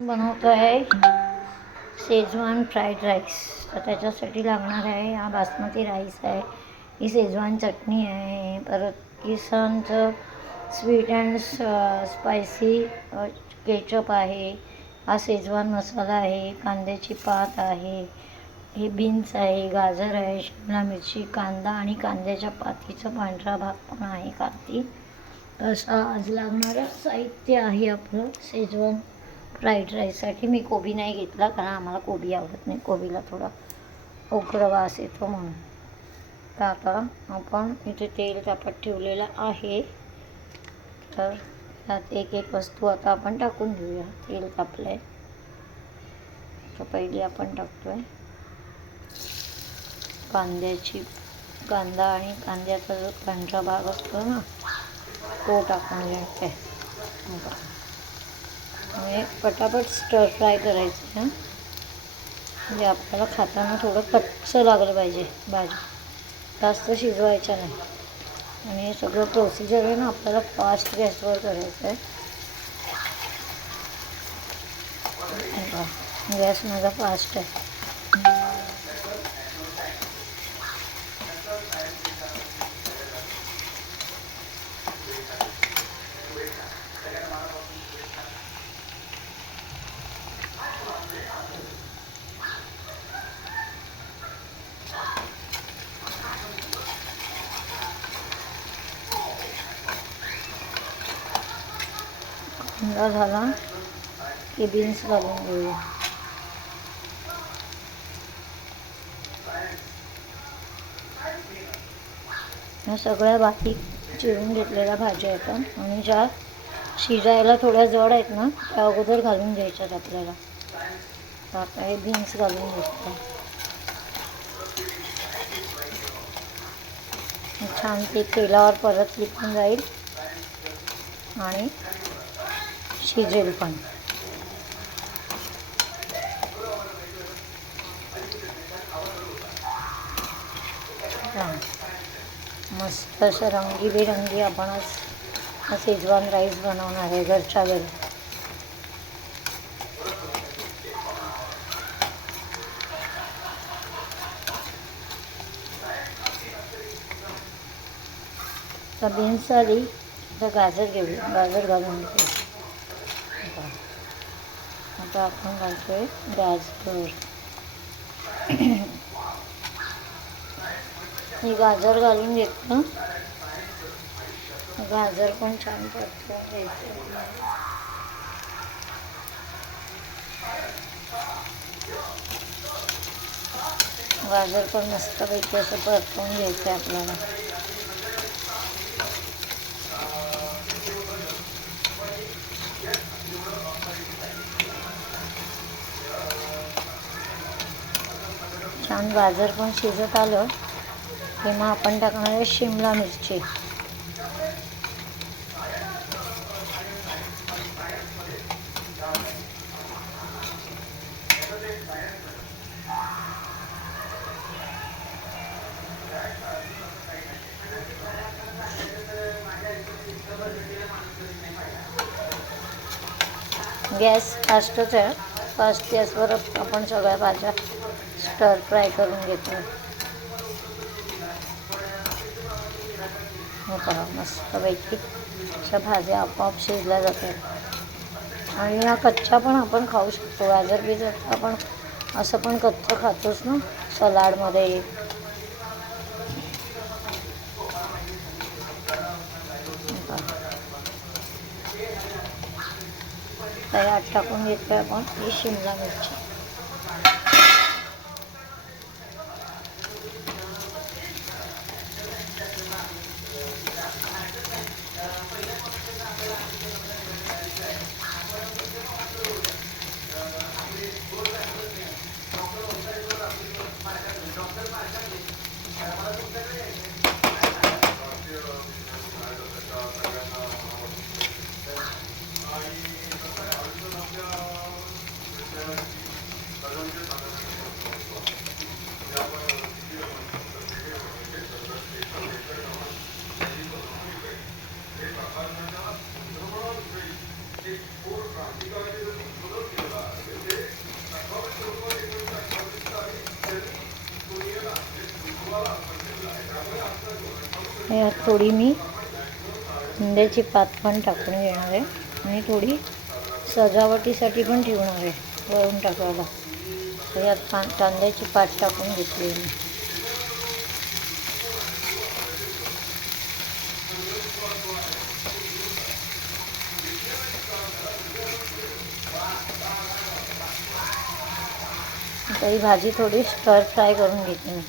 बनवतो आहे Schezwan fried rice. तर त्याच्यासाठी लागणार आहे हा बासमती राईस आहे, ही शेजवान चटणी आहे, परत किसनचं स्वीट अँड स्पायसी केचप आहे, हा शेजवान मसाला आहे, कांद्याची पात आहे, हे बीन्स आहे, गाजर आहे, शिमला मिरची, कांदा आणि कांद्याच्या पातीचा पांढरा भाग पण आहे काती. असं आज लागणारं साहित्य आहे आपलं शेजवान फ्राईड राईससाठी. मी कोबी नाही घेतला कारण आम्हाला कोबी आवडत नाही, कोबीला थोडा उग्र वास येतो म्हणून. तर आता आपण इथे तेल तापत ठेवलेलं आहे, तर त्यात एक एक वस्तू आता आपण टाकून घेऊया. तेल तापलं आहे तर पहिली आपण टाकतो आहे कांदा आणि कांद्याचा जो पांढरा भाग असतो ना तो टाकून घ्यायचा आहे. म्हणजे पटापट स्टर फ्राय करायचं आहे, म्हणजे आपल्याला खाताना थोडं कच्चं लागलं पाहिजे भाजी, जास्त शिजवायचं नाही. आणि हे सगळं प्रोसिजर आहे ना आपल्याला फास्ट गॅसवर करायचं आहे. गॅस माझा फास्ट आहे. कांदा झाला की बीन्स घालून घेऊया. ह्या सगळ्या बारीक चिरून घेतलेल्या भाज्या आहेत आणि ज्या शिजायला थोड्या जड आहेत ना त्या अगोदर घालून घ्यायच्यात आपल्याला. आता हे बीन्स घालून घेतलं, छान ते तेलावर परतली पण जाईल आणि शिजेल पण. मस्त असं रंगीबेरंगी आपण आज शेजवान राईस बनवणार आहे घरच्या घरी. तर बीन्स आली तर गाजर घेऊया, गाजर घालून घेऊ. आता आपण घालतो आहे गाजर. हे गाजर घालून घेतलं, गाजर पण छान परतून घ्यायचं. गाजर पण मस्तपैकी असं परतून घ्यायचं आहे आपल्याला. छान गाजर पण शिजत आलं की मग आपण टाकणार आहे शिमला मिरची. गॅस फास्टच आहे, फास्ट गॅसवर आपण सगळ्या भाज्या स्टर फ्राय करून घेतो. हो पहा मस्तपैकी अशा भाज्या आपोआप शिजल्या जातात. आणि ह्या कच्च्या पण आपण खाऊ शकतो. गाजर बिजर आपण असं पण कच्चं खातोच ना सलाडमध्ये. त्यात टाकून घेतो आपण ही शिमला मिरची. यात थोडी मी कांद्याची पात पण टाकून घेणार आहे आणि थोडी सजावटीसाठी पण ठेवणार आहे वरून टाकायला. तर यात कांद्याची पात टाकून घेतली मी. आता ही भाजी थोडी स्टर फ्राय करून घेते मी.